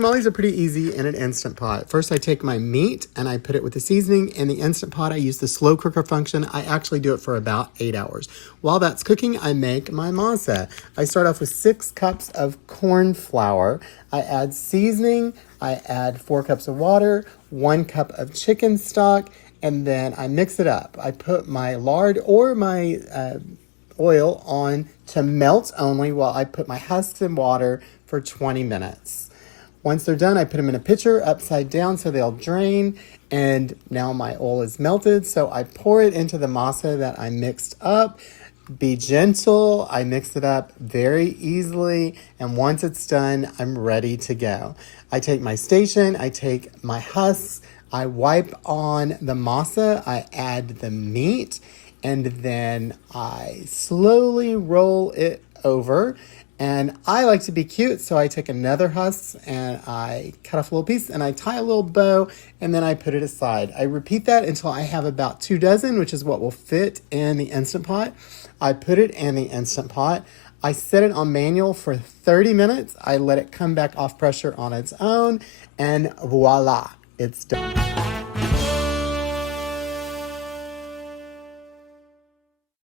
Tamales are pretty easy in an Instant Pot. First, I take my meat and I put it with the seasoning. In the Instant Pot, I use the slow cooker function. I actually do it for about 8 hours. While that's cooking, I make my masa. I start off with 6 cups of corn flour. I add seasoning. I add 4 cups of water, 1 cup of chicken stock, and then I mix it up. I put my lard or my oil on to melt only while I put my husks in water for 20 minutes. Once they're done, I put them in a pitcher upside down so they'll drain. And now my oil is melted, so I pour it into the masa that I mixed up. Be gentle. I mix it up very easily. And once it's done, I'm ready to go. I take my station. I take my husks. I wipe on the masa. I add the meat. And then I slowly roll it over. And I like to be cute, so I take another husk and I cut off a little piece and I tie a little bow and then I put it aside. I repeat that until I have about 2 dozen, which is what will fit in the Instant Pot. I put it in the Instant Pot. I set it on manual for 30 minutes. I let it come back off pressure on its own, and voila, it's done.